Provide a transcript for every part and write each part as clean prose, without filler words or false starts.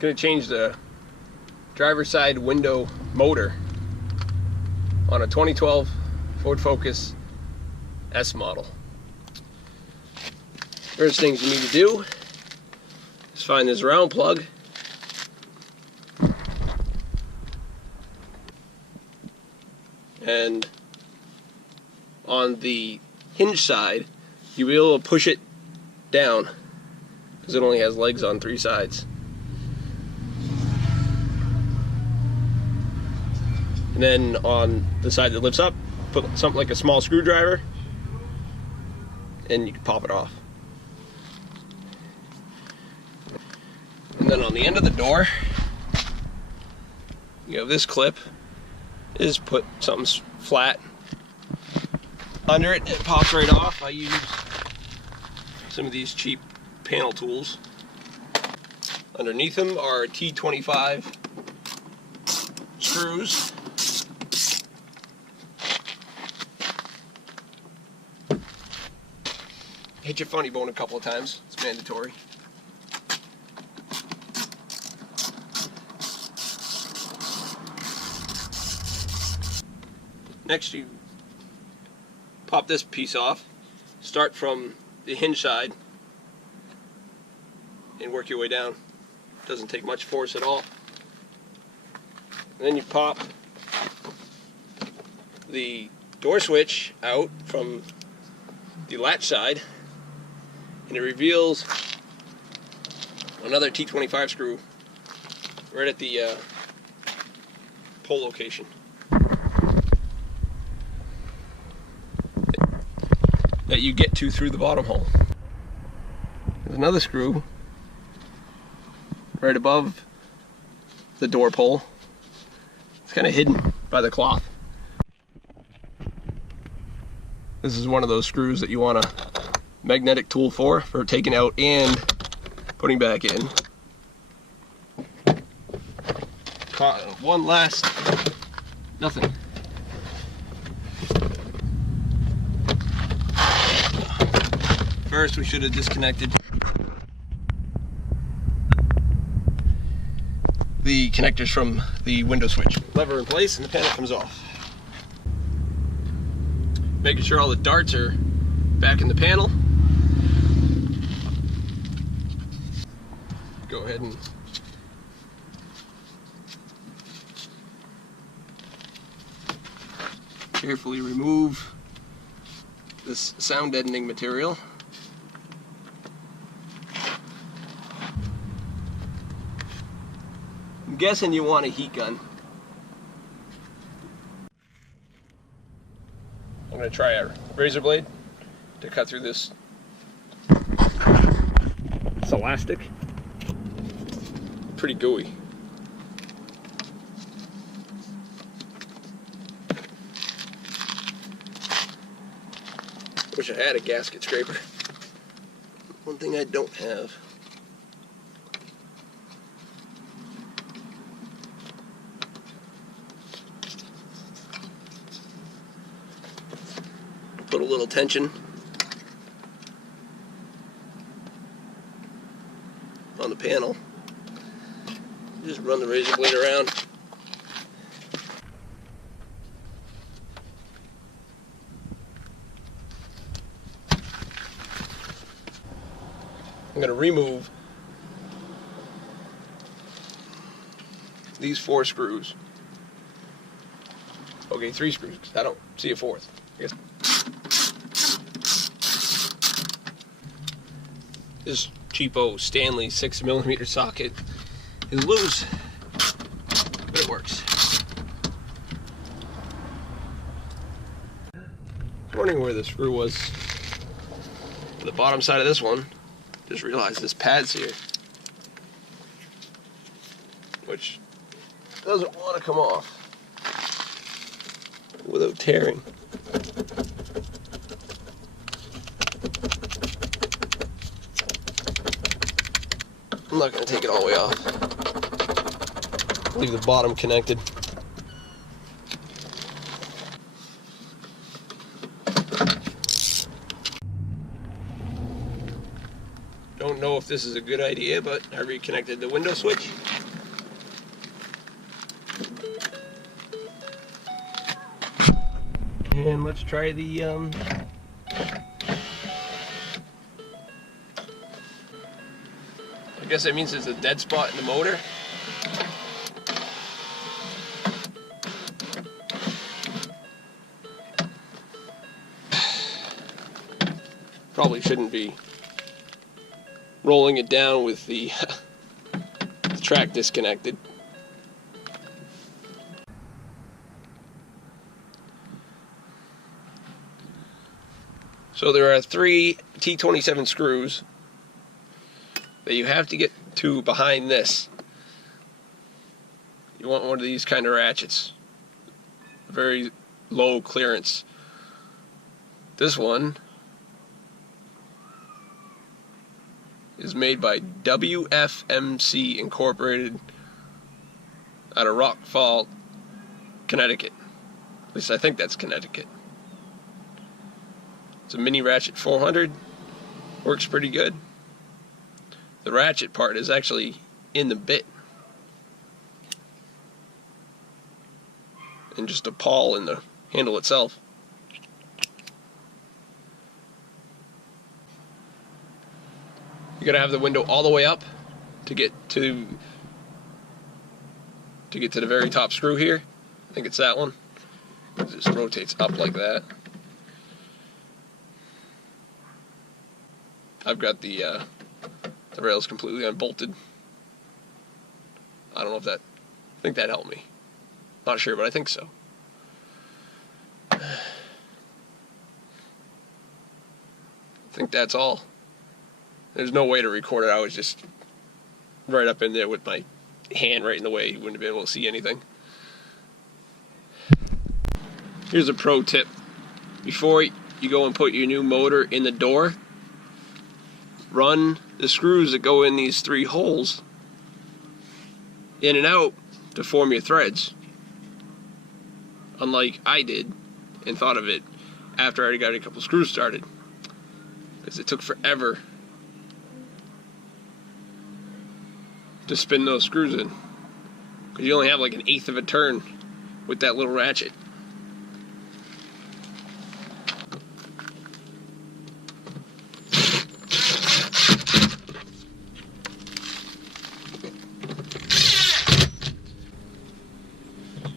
Going to change the driver's side window motor on a 2012 Ford Focus S model. First things you need to do is find this round plug and on the hinge side you'll be able to push it down because it only has legs on 3 sides. And then on the side that lifts up, put something like a small screwdriver and you can pop it off. And then on the end of the door, you have this clip. Is put something flat under it, it pops right off. I use some of these cheap panel tools. Underneath them are T25 screws. Hit your funny bone a couple of times, it's mandatory. Next you pop this piece off, start from the hinge side and work your way down. Doesn't take much force at all. And then you pop the door switch out from the latch side and it reveals another T25 screw right at the pole location. That you get to through the bottom hole. There's another screw right above the door pole. It's kind of hidden by the cloth. This is one of those screws that you want a magnetic tool for taking out and putting back in. Caught one last, nothing. First, we should have disconnected the connectors from the window switch. Lever in place and the panel comes off. Making sure all the darts are back in the panel. Go ahead and carefully remove this sound deadening material. I'm guessing you want a heat gun. I'm going to try a razor blade to cut through this. It's elastic. Pretty gooey. Wish I had a gasket scraper. One thing I don't have. Put a little tension on the panel. Just run the razor blade around. I'm going to remove these 4 screws. Okay, 3 screws, because I don't see a 4th. I guess. This cheapo Stanley 6mm socket is loose, but it works. I was wondering where the screw was for the bottom side of this one. Just realized this pad's here, which doesn't want to come off without tearing. I'm not going to take it all the way off. Leave the bottom connected. Don't don't know if this is a good idea, but I reconnected the window switch. And let's try the I guess that means there's a dead spot in the motor. Probably shouldn't be rolling it down with the, the track disconnected. So there are 3 T27 screws that you have to get to behind this. You want one of these kind of ratchets. Very low clearance. This one is made by WFMC Incorporated out of Rock Fall, Connecticut. At least I think that's Connecticut. It's a mini ratchet 400. Works pretty good. The ratchet part is actually in the bit. And just a pawl in the handle itself. You gotta have the window all the way up to get to the very top screw here. I think it's that one. It just rotates up like that. I've got the rails completely unbolted. I don't know if that, I think that helped me. Not sure, but I think so. I think that's all. There's no way to record it. I was just right up in there with my hand right in the way. You wouldn't be able to see anything. Here's a pro tip. Before you go and put your new motor in the door, run the screws that go in these 3 holes in and out to form your threads. Unlike I did and thought of it after I already got a couple screws started. Because it took forever to spin those screws in. Because you only have like 1/8 of a turn with that little ratchet.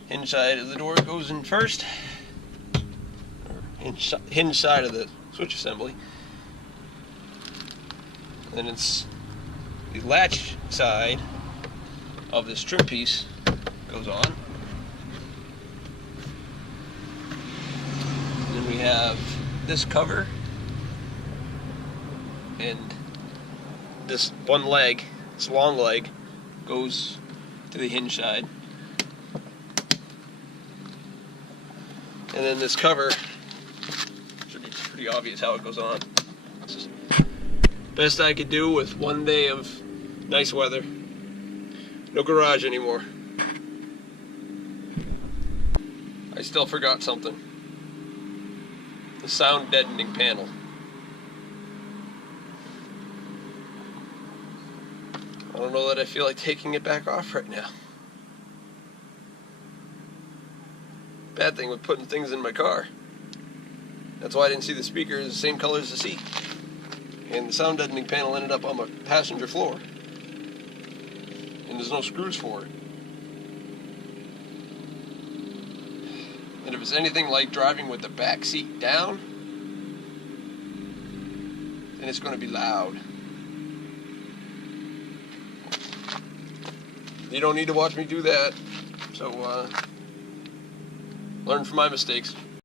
Hinge side of the door goes in first. Or hinge side of the switch assembly. Then it's the latch side of this trim piece goes on. And then we have this cover and this one leg, this long leg, goes to the hinge side. And then this cover, should be pretty obvious how it goes on. This is best I could do with one day of nice weather. No garage anymore. I still forgot something. The sound deadening panel. I don't know that I feel like taking it back off right now. Bad thing with putting things in my car. That's why I didn't see the speakers the same color as the seat. And the sound deadening panel ended up on my passenger floor. And there's no screws for it. And if it's anything like driving with the back seat down, then it's going to be loud. You don't need to watch me do that. So, learn from my mistakes.